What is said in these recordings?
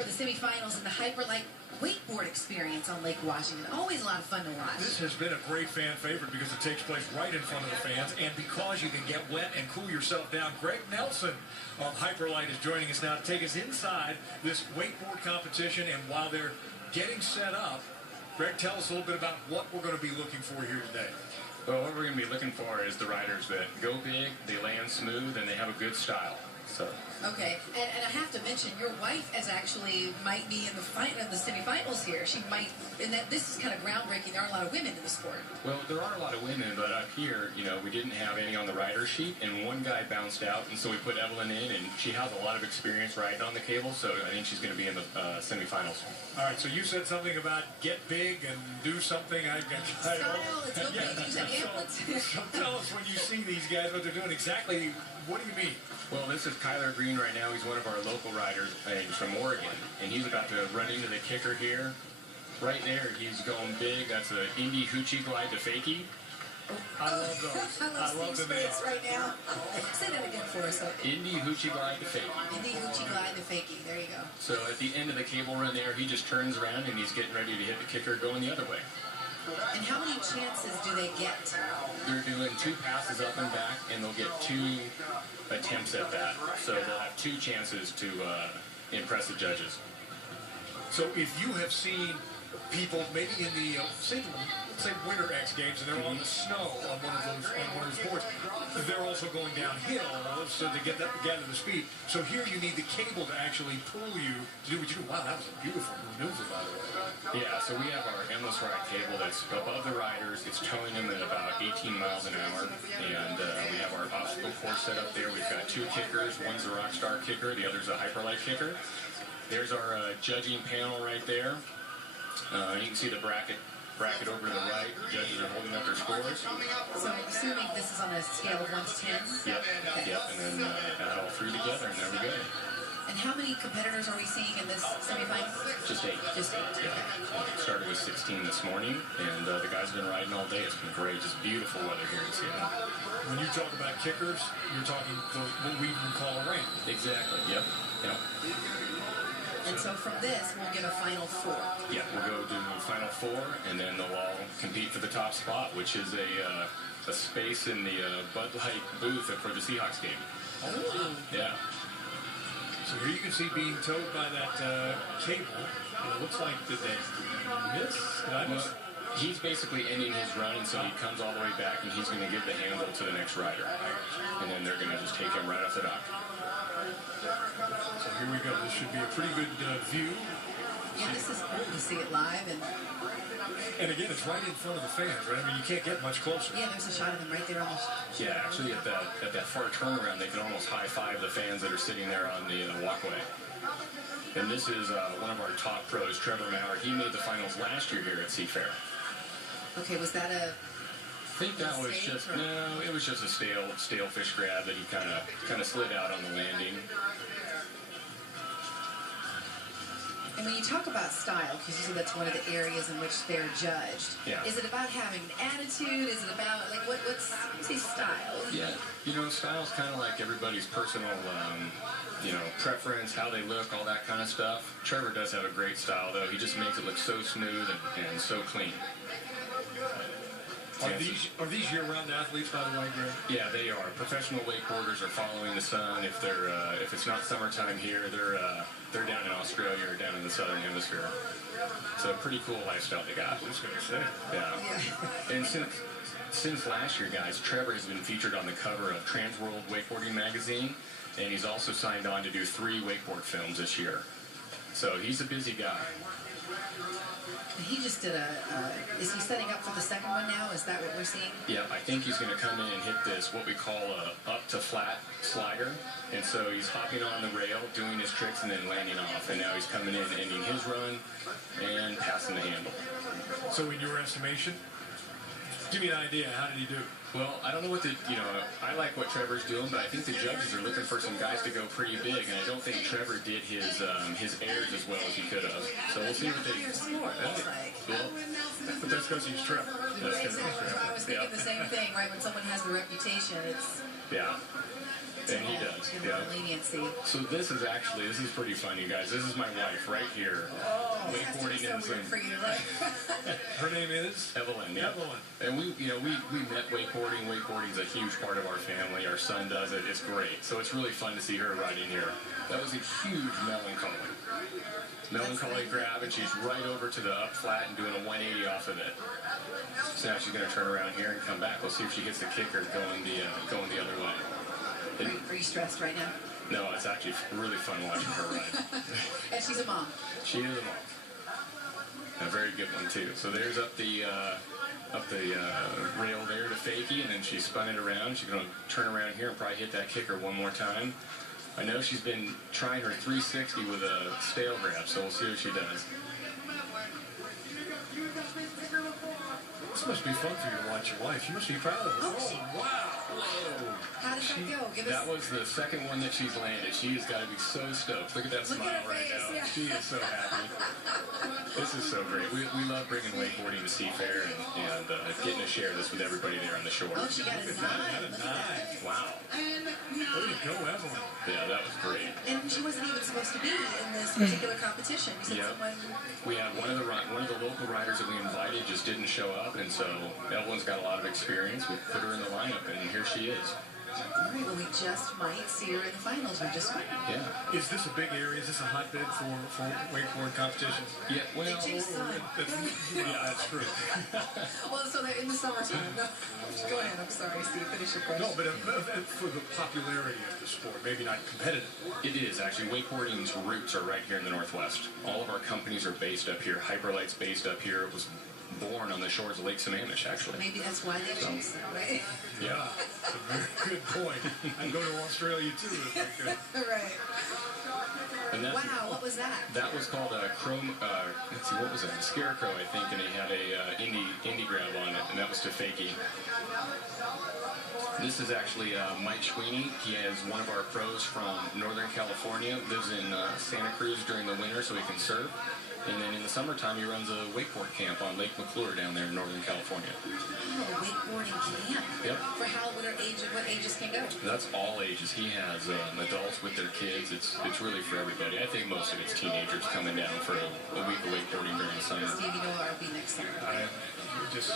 For the semifinals in the Hyperlite Wakeboard Experience on Lake Washington. Always a lot of fun to watch. This has been a great fan favorite because it takes place right in front of the fans, and because you can get wet and cool yourself down. Greg Nelson of Hyperlite is joining us now to take us inside this wakeboard competition. And while they're getting set up, Greg, tell us a little bit about what we're going to be looking for here today. Well, what we're going to be looking for is the riders that go big, they land smooth, and they have a good style. Okay, and I have to mention, your wife might be in the semifinals here. She might, and that this is kind of groundbreaking. There are a lot of women in the sport. Well, there are a lot of women, but up here, we didn't have any on the rider sheet, and one guy bounced out, and so we put Evelyn in, and she has a lot of experience riding on the cable, so I think she's going to be in the semifinals. All right, so you said something about get big and do something. Style, it's okay. Use an ambulance. So tell us when you see these guys, what they're doing exactly. What do you mean? Well, this is Kyler Green right now. He's one of our local riders, and he's from Oregon, and he's about to run into the kicker here. Right there, he's going big. That's an Indy Hoochie Glide to Fakie. I love those. I love the names right now. Say that again for us. Indy Hoochie Glide to Fakie. Indy Hoochie Glide to Fakie. There you go. So at the end of the cable run there, he just turns around and he's getting ready to hit the kicker going the other way. And how many chances do they get? They're doing 2 passes up and back, and they'll get 2 attempts at that. So they'll have 2 chances to impress the judges. So if you have seen people maybe in the let's say Winter X Games, and they're on the snow on one of those boards, they're also going downhill, so to get the speed. So here you need the cable to actually pull you to do what you do. Wow, that was a beautiful maneuver, by the way. Yeah, so we have our endless ride cable that's above the riders. It's towing them at about 18 miles an hour, and we have our obstacle course set up there. We've got 2 kickers. One's a Rockstar kicker, the other's a Hyperlite kicker. There's our judging panel right there. You can see the bracket over to the right. The judges are holding up their scores. So I'm assuming this is on a scale of 1 to 10? Yep, Okay. yep, and then add all 3 together, and there we go. And how many competitors are we seeing in this semifinal? Just 8. Just 8. Yeah. Started with 16 this morning, and the guys have been riding all day. It's been great. Just beautiful weather here in Seattle. When you talk about kickers, you're talking what we would call a rank. Exactly. Yep. Yep. And so from this, we'll get a final 4. Yeah, we'll go do final 4, and then they'll all compete for the top spot, which is a space in the Bud Light booth for the Seahawks game. Oh. Yeah. So here you can see being towed by that cable. It looks like, did they miss? Well, he's basically ending his run, and so he comes all the way back, and he's going to give the handle to the next rider. And then they're going to just take him right off the dock. So here we go. This should be a pretty good view. Yeah, this is cool to see it live. And again, it's right in front of the fans, right? I mean, you can't get much closer. Yeah, there's a shot of them right there on the... Yeah, actually, at that far turnaround, they can almost high-five the fans that are sitting there on the walkway. And this is one of our top pros, Trevor Maurer. He made the finals last year here at Seafair. Okay, was that a... I think that was just no. It was just a stale fish grab that he kind of slid out on the landing. And when you talk about style, because you said that's one of the areas in which they're judged, Yeah. Is it about having an attitude? Is it about, like, what's style? Yeah, style's kind of like everybody's personal, preference, how they look, all that kind of stuff. Trevor does have a great style, though. He just makes it look so smooth and so clean. Are these year-round athletes, by the way, Greg? Yeah, they are. Professional wakeboarders are following the sun. If it's not summertime here, they're down in Australia or down in the southern hemisphere. So a pretty cool lifestyle they got. I was going to say. Yeah. And since last year, guys, Trevor has been featured on the cover of Trans World Wakeboarding magazine, and he's also signed on to do 3 wakeboard films this year. So he's a busy guy. He just did is he setting up for the second one now? Is that what we're seeing? Yeah, I think he's going to come in and hit this, what we call a up to flat slider. And so he's hopping on the rail, doing his tricks, and then landing off. And now he's coming in, ending his run, and passing the handle. So in your estimation, give me an idea. How did he do? Well, I don't know what I like what Trevor's doing, but I think the judges are looking for some guys to go pretty big, and I don't think Trevor did his airs as well as he could have. So we'll see what they do. Well, but that's because he's Trevor. Exactly. I was thinking the same thing, right? When someone has the reputation, it's... Yeah. And he does. Give Yeah. him leniency. So this is pretty fun, you guys. This is my wife right here. Oh, Wakeboarding that's so weird for you, right? Her name is Evelyn. Yeah. Evelyn. And we met wakeboarding. Wakeboarding's a huge part of our family. Our son does it. It's great. So it's really fun to see her riding here. That was a huge melancholy grab, and she's right over to the up flat and doing a 180 off of it. So now she's going to turn around here and come back. We'll see if she hits the kicker going the other way. Are you stressed right now? No, it's actually really fun watching her ride. And she's a mom. She is a mom. A very good one too. So there's up the rail there to fakie, and then she spun it around. She's going to turn around here and probably hit that kicker one more time. I know she's been trying her 360 with a stale grab, so we'll see what she does. This must be fun for you to watch your wife. You must be proud of her. Oh, wow. Whoa. How did that go? Give us. That was the second one that she's landed. She has got to be so stoked. Look at that Look smile at her right face, now. yeah. She is so happy. This is so great. We love bringing wakeboarding to Seafair and getting to share this with everybody there on the shore. Oh, she got a 9. Look at that. Wow. Way to go, Evelyn. Yeah, that was great. And she wasn't even supposed to be in this particular competition. You said Yep. someone. We had one of the local riders that we invited just didn't show up, and so Evelyn's got a lot of experience. We put her in the lineup, and here she is. All right, well, we just might see her in the finals. We just might. Yeah. Is this a big area? Is this a hotbed for wakeboard competition? Yeah. Well. They chase sun. Yeah, that's true. Well, so they're in the summertime. No. Go ahead. I'm sorry, Steve. Finish your question. No, but for the popularity of the sport, maybe not competitive. It is actually. Wakeboarding's roots are right here in the Northwest. All of our companies are based up here. Hyperlite's based up here. It was born on the shores of Lake Sammamish, actually. Maybe that's why they chase them, right? Yeah. That's a very good point. I'd go to Australia too if I could. Right. And that's, Wow, what was that? That was called a chrome. Let's see, what was it? A scarecrow, I think, and he had a indie grab on it, and that was to fakie. This is actually Mike Sweeney. He is one of our pros from Northern California. Lives in Santa Cruz during the winter so he can surf. And then in the summertime, he runs a wakeboard camp on Lake McClure down there in Northern California. Oh, wakeboarding camp. Yep. For what ages can go? That's all ages. He has adults with their kids. It's really for everybody. I think most of it's teenagers coming down for a week of wakeboarding during the summer. Steve, you know where I'll be next summer. Just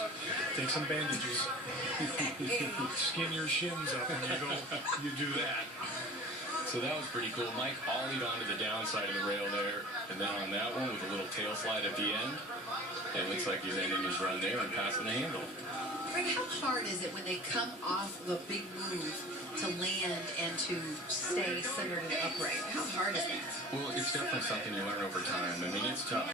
take some bandages, skin your shins up, and you do that. So that was pretty cool. Mike ollied onto the downside of the rail there, and then on that one with a little tail slide at the end. It looks like he's ending his run there and passing the handle. Greg, how hard is it when they come off the big move to land and to stay centered and upright? How hard is that? Well, it's definitely something you learn over time. I mean,